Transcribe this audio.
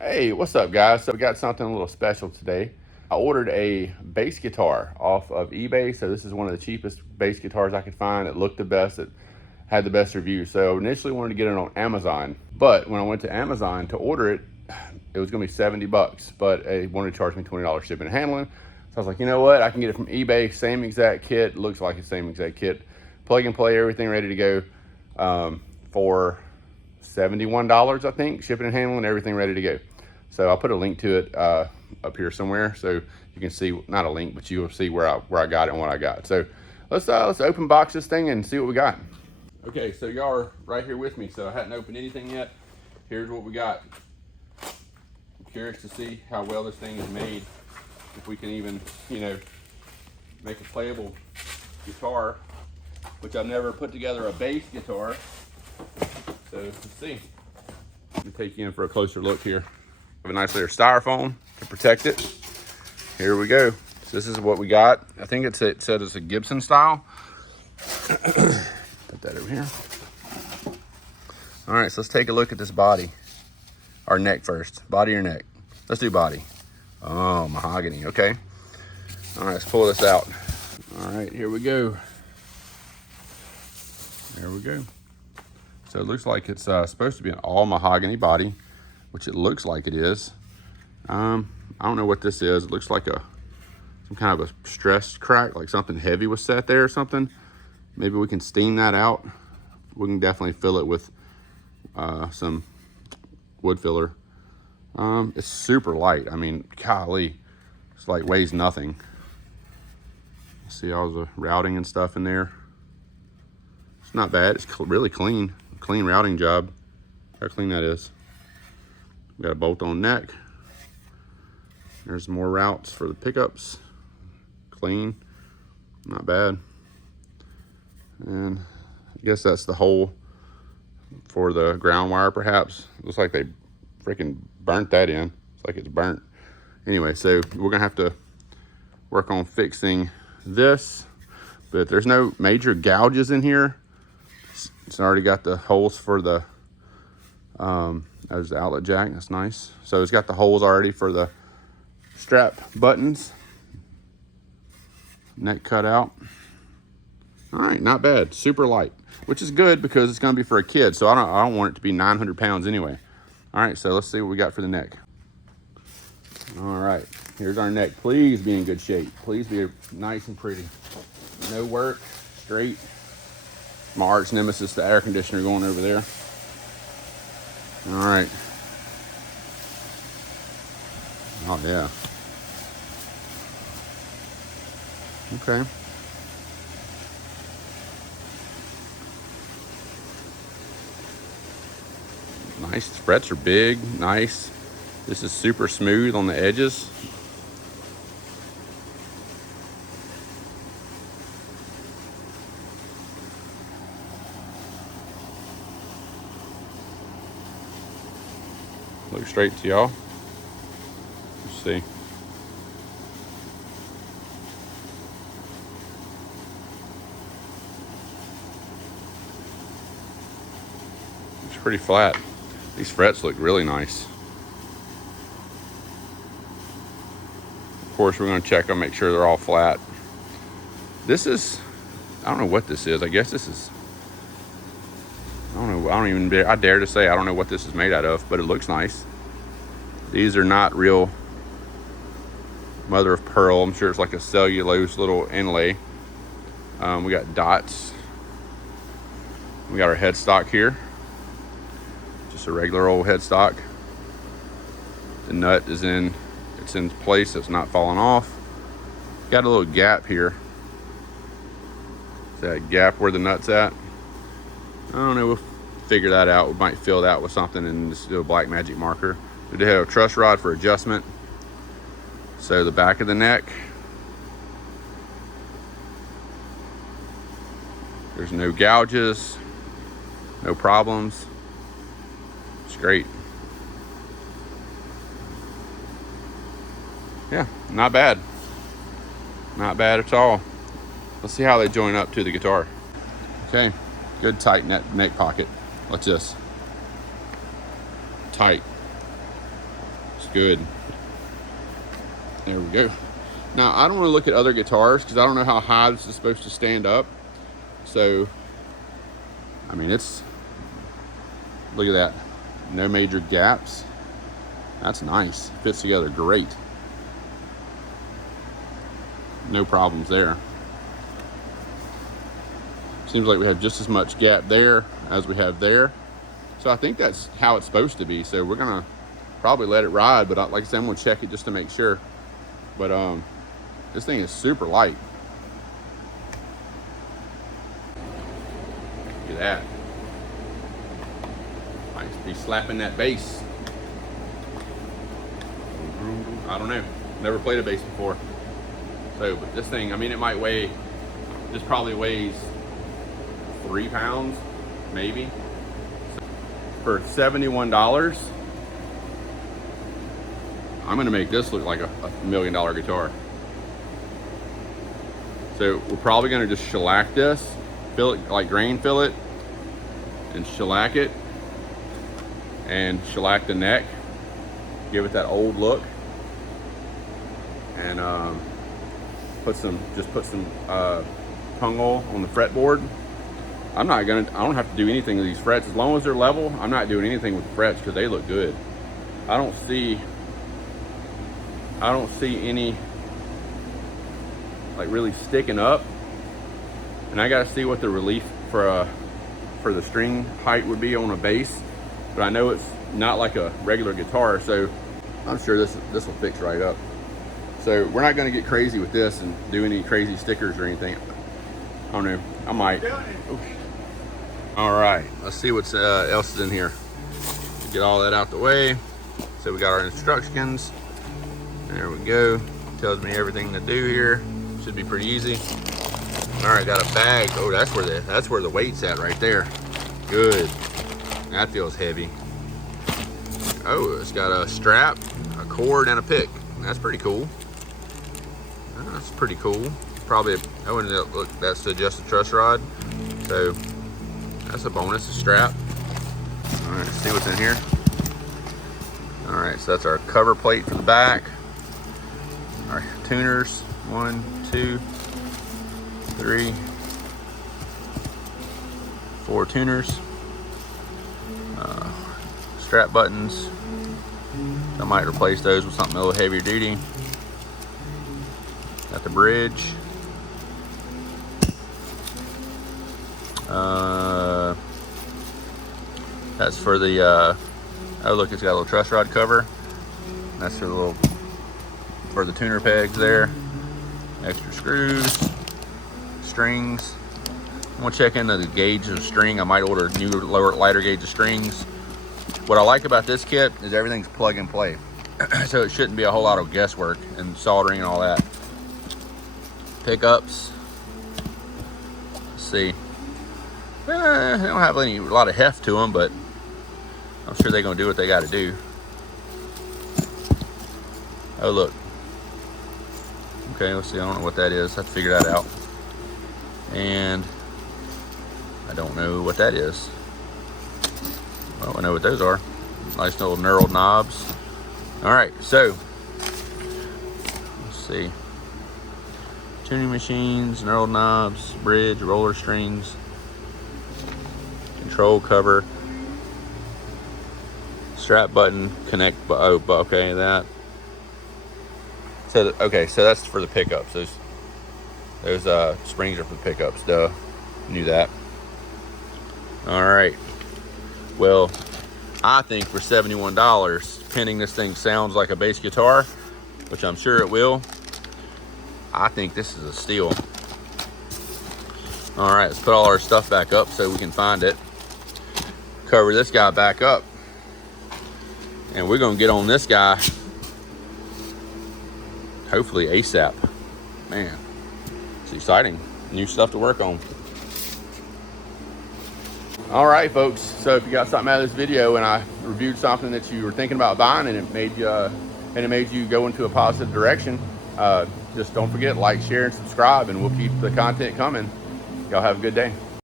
Hey, what's up, guys? So we got something a little special today. I ordered a bass guitar off of eBay. So this is one of the cheapest bass guitars I could find. It looked the best. It had the best reviews. So initially wanted to get it on Amazon, but when I went to Amazon to order it, it was gonna be 70 bucks, but they wanted to charge me $20 shipping and handling. So I was like, you know what? I can get it from eBay, same exact kit, looks like the same exact kit, plug and play, everything ready to go, for $71, I think, shipping and handling, everything ready to go. So I'll put a link to it up here somewhere, so you can see, not a link, but you will see where I got it and what I got. So let's open box this thing and see what we got. Okay, so y'all are right here with me. So I hadn't opened anything yet. Here's what we got. I'm curious to see how well this thing is made. If we can even, make a playable guitar, which I've never put together a bass guitar. So let's see. Let me take you in for a closer look here. Have a nice layer of styrofoam to protect it. Here we go. So this is what we got. I think it said it's a Gibson style. Put that over here. All right, so let's take a look at this body. Our neck first. Body or neck? Let's do body. Oh, mahogany. Okay. All right, let's pull this out. All right, here we go. There we go. So it looks like it's supposed to be an all mahogany body, which it looks like it is. I don't know what this is. It looks like some kind of a stressed crack, like something heavy was set there or something. Maybe we can steam that out. We can definitely fill it with some wood filler. It's super light. I mean, golly, it's like weighs nothing. See all the routing and stuff in there. It's not bad. It's really clean. Clean routing job. How clean that is. We got a bolt-on neck. There's more routes for the pickups. Clean. Not bad. And I guess that's the hole for the ground wire, perhaps. Looks like they freaking burnt that in. It's like it's burnt. Anyway, so we're gonna have to work on fixing this, but there's no major gouges in here. It's already got the holes for the, there's the outlet jack, that's nice. So it's got the holes already for the strap buttons. Neck cut out. All right, not bad, super light, which is good because it's gonna be for a kid, so I don't want it to be 900 pounds anyway. All right, so let's see what we got for the neck. All right, here's our neck. Please be in good shape. Please be nice and pretty. No work, straight. My arch nemesis, the air conditioner going over there. All right. Oh yeah. Okay. Nice, frets are big, nice. This is super smooth on the edges. Look straight to y'all. Let's see. It's pretty flat. These frets look really nice. Of course, we're going to check them, make sure they're all flat. This is, I don't know what this is. I guess this is, I don't know. I dare to say I don't know what this is made out of, but it looks nice. These are not real mother of pearl. I'm sure it's like a cellulose little inlay. We got dots. We got our headstock here. Just a regular old headstock. The nut is in place. It's not falling off. Got a little gap here. Is that gap where the nut's at? I don't know. We'll figure that out. We might fill that with something and just do a black magic marker. We do have a truss rod for adjustment. So the back of the neck. There's no gouges, no problems. It's great. Yeah, not bad. Not bad at all. Let's see how they join up to the guitar. Okay, good tight neck pocket. What's this? Tight. good. There we go. Now, I don't want to look at other guitars because I don't know how high this is supposed to stand up. So, I mean, look at that. No major gaps. That's nice. Fits together great. No problems there. Seems like we have just as much gap there as we have there. So I think that's how it's supposed to be. So we're gonna probably let it ride, but like I said, I'm gonna check it just to make sure. But this thing is super light. Look at that. Might be slapping that bass. I don't know. Never played a bass before. So, but this thing, I mean, it might weigh, this probably weighs 3 pounds, maybe. So for $71, I'm gonna make this look like a $1 million guitar. So we're probably gonna just shellac this, fill it, like grain fill it, and shellac it, and shellac the neck, give it that old look, and put some tongue oil on the fretboard. I don't have to do anything with these frets. As long as they're level, I'm not doing anything with the frets because they look good. I don't see any like really sticking up. And I gotta see what the relief for the string height would be on a bass. But I know it's not like a regular guitar, so I'm sure this will fix right up. So we're not gonna get crazy with this and do any crazy stickers or anything. I don't know, I might. All right, let's see what else is in here. Get all that out the way. So we got our instructions. There we go. Tells me everything to do here. Should be pretty easy. All right, got a bag. Oh, that's where the weight's at right there. Good. That feels heavy. Oh, it's got a strap, a cord, and a pick. That's pretty cool. That's pretty cool. Probably, look, that's to adjust the truss rod. So that's a bonus, a strap. All right, let's see what's in here. All right, so that's our cover plate for the back. Our tuners, 1, 2, 3, 4 tuners. Strap buttons. I might replace those with something a little heavier duty. Got the bridge. That's for the oh look, it's got a little truss rod cover. That's for the tuner pegs there. Extra screws, strings. I'm gonna check into the gauge of the string. I might order new lighter gauge of strings. What I like about this kit is everything's plug and play. So it shouldn't be a whole lot of guesswork and soldering and all that. Pickups. Let's see. They don't have a lot of heft to them, but I'm sure they're gonna do what they gotta do. Oh look. Okay, let's see, I don't know what that is. I have to figure that out. And I don't know what that is. Well, I know what those are. Nice little knurled knobs. All right, so let's see. Tuning machines, knurled knobs, bridge, roller strings, control cover, strap button, connect. Oh, okay, that. So okay, so that's for the pickups. Those springs are for the pickups. Duh, knew that. All right. Well, I think for $71, pending this thing sounds like a bass guitar, which I'm sure it will, I think this is a steal. All right, let's put all our stuff back up so we can find it. Cover this guy back up. And we're gonna get on this guy, hopefully ASAP. Man, it's exciting. New stuff to work on. All right, folks. So if you got something out of this video and I reviewed something that you were thinking about buying and it made you go into a positive direction, just don't forget, like, share, and subscribe, and we'll keep the content coming. Y'all have a good day.